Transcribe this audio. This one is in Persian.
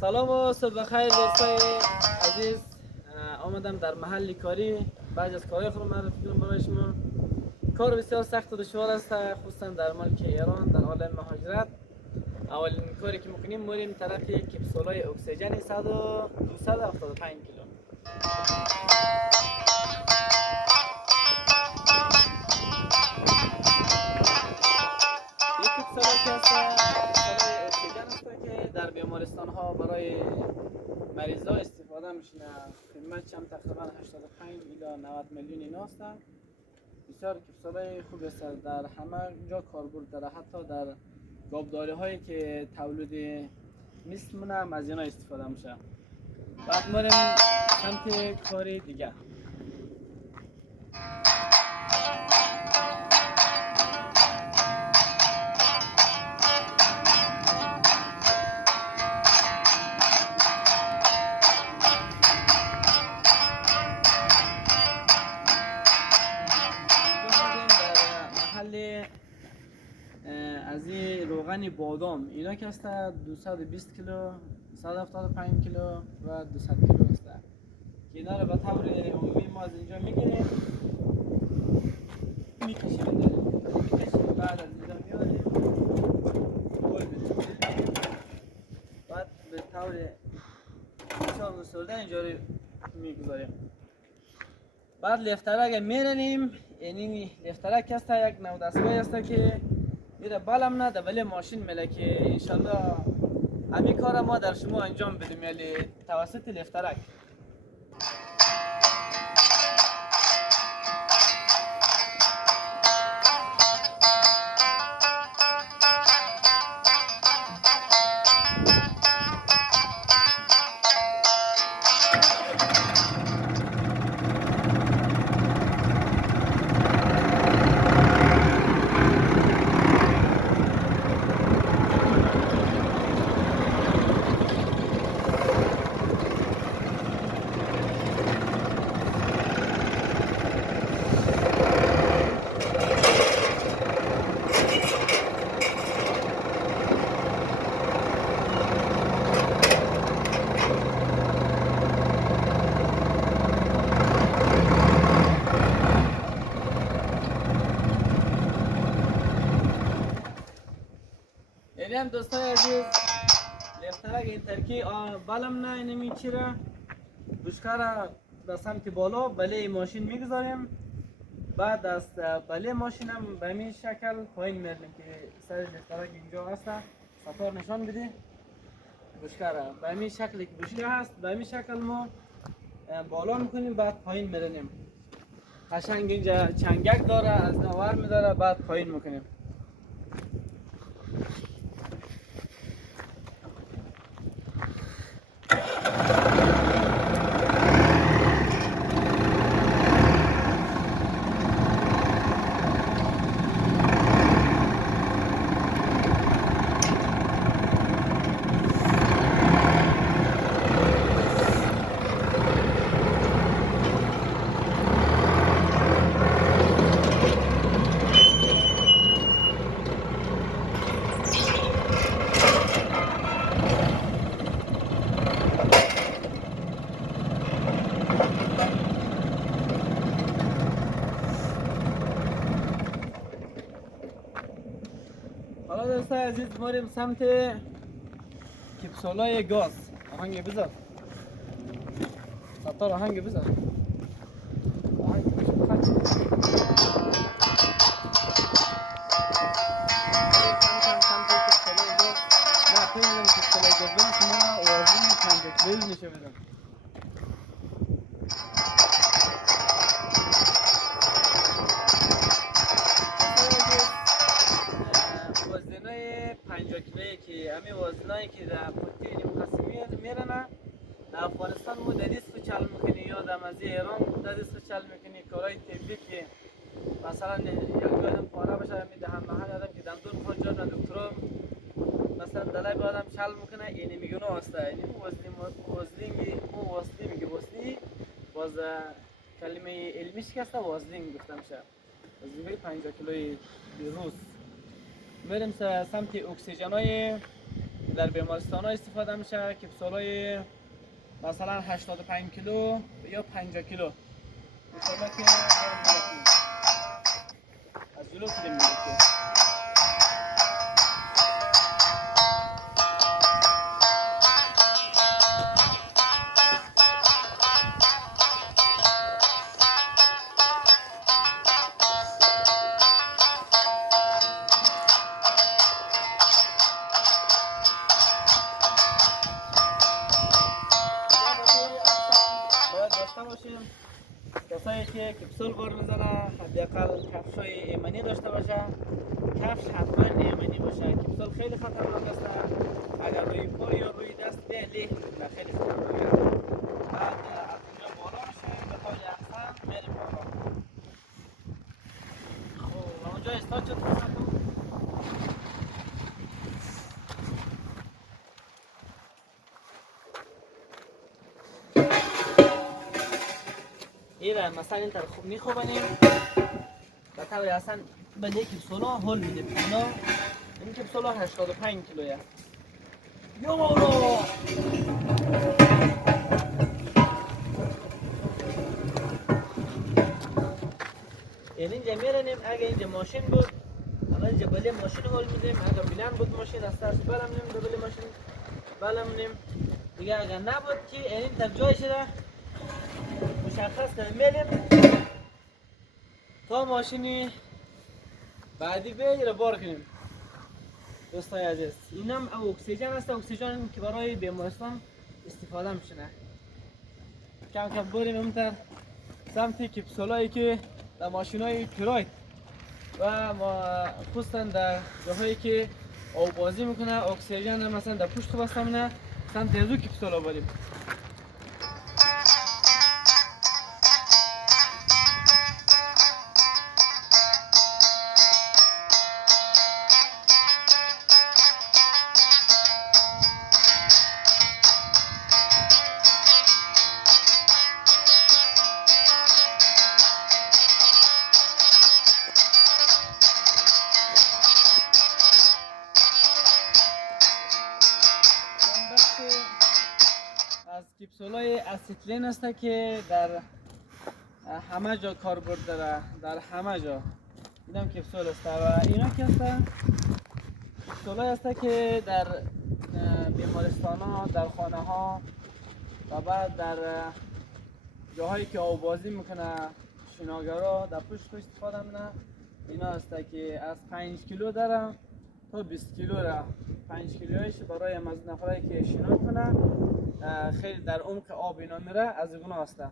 سلام و صبح بخیر دوستای عزیز. آمدم در محل کاری بعد از کاری خود معرفی کنم برای شما. کار بسیار سخت و دشوار است، خصوصا در ملک ایران در حال مهاجرت. اولین کاری که میکنیم میریم طرف کپسولای اکسیژن 275 کیلو. یک کپسولا که است کپسولای اکسیژن است که در بیمارستان ها برای مریضا استفاده میشنه. قیمتش هم تقریبا 85 الی 90 میلیون اینا است. بسیار کپسولای خوب است، در همه جا کاربرد داره، حتی در گابداری هایی که تولید مثل مونه هم از اینا استفاده میشه. بعد میریم سمت کار دیگه. از این روغن بادام اینا که است 220 کیلو، 175 کیلو و 200 کیلو است که اینا رو به طور عمومی ما از اینجا میگیریم میکشیم بعد از اینجا میاریم گل میدیم، بعد به طور بسیار گسترده اینجا رو میگذاریم. بعد لفترک میرنیم. یعنی لفترک است یک نوع دستگاهی است که میره بالم نه ولی ماشین میله که انشالله همین کار ما در شما انجام بدیم، یعنی توسط لفترک. یعنی هم دوستای عزیز لفترک این ترکی بالم نه اینمی چیره بشکار به سمت بالا بله ماشین میگذاریم. بعد از بله ماشین هم به این شکل پایین میریم که سر لفترک اینجا هست، سطور نشان بده بشکار به این شکلی که بشکار هست به این شکل ما بالا میکنیم بعد پایین میریم. قشنگ اینجا چنگک داره از نوار میداره بعد پایین میکنیم. حالا دوستای عزیز میریم سمت کپسولای گاز. آهنگ بذار سطار، آهنگ بذار وزنای 50 کیلویی که همین وزنایی که در پوتی مقسمی میرنه افغانستان مو دست چل میکنی یا در مزی ایران دست چل میکنی کارهای طبی که مثلا یک آدم پاره باشه میدهم محل آدم که دندون خود جا دکتر مثلا دلای به آدم چل میکنه اینی میگونه واسطه اینی وزنی میگه وزنی باز کلمه علمیش که است وزنی گفته میشه. وزنی 50 کیلوی روز. میریم سمت اکسیژن های در بیمارستان ها استفاده میشه. کپسول های مثلا 85 کیلو یا 50 کیلو انشالله که از جلو کنیم میگه باشیم. کسایی که کپسول بار میزنه حداقل کفشای ایمنی داشته باشه. کفش حتما ایمنی باشه. کپسول خیلی خطرناک است. اگر روی پا یا روی دست به له میکنه خیلی خطرناکه. بعد از اینجا بالا میشه به پای احسن میریم بالا. خب اونجا استارت شد خدمتتون. ایره مثلا این طرف خوب میخوبنیم به طور اصلا به یک کپسولا هول میدیم. اینا این کپسولا 85 کیلویه. یا مولا اینجا میرنیم. اگه اینجا ماشین بود اول اینجا بله ماشین هول میدیم. اگه بلند بود ماشین از ترس برمونیم دو بله ماشین بلمونیم دیگه. اگه نبود که این طرف جای شده مشخص کنیم میلیم تا ماشینی بعدی بگیره بار کنیم. دوستای عزیز اینم اکسیژن است. اکسیژن که برای بیمارستان استفاده میشه. کم کم بریم اونتر سمت کپسولایی که در ماشینای کرایت و خصوصا در جاهایی که آبازی میکنه اکسیژن مثلا در پشت بستمونه سمت ازو کپسولا بریم. از کپسولای اسیتلین است که در همه جا کاربرد داره. در همه جا اینم کپسول است و اینا که است کپسولای است که در بیمارستان ها در خانه ها و بعد در جاهایی که آبازی میکنه شناگرا در پشت استفاده میکنه. اینا است که از 5 کیلو داره تا 20 کیلو داره. 5 کیلویش برای نفرایی که شنا کنه خیلی در عمق آب اینا میره از گناه است.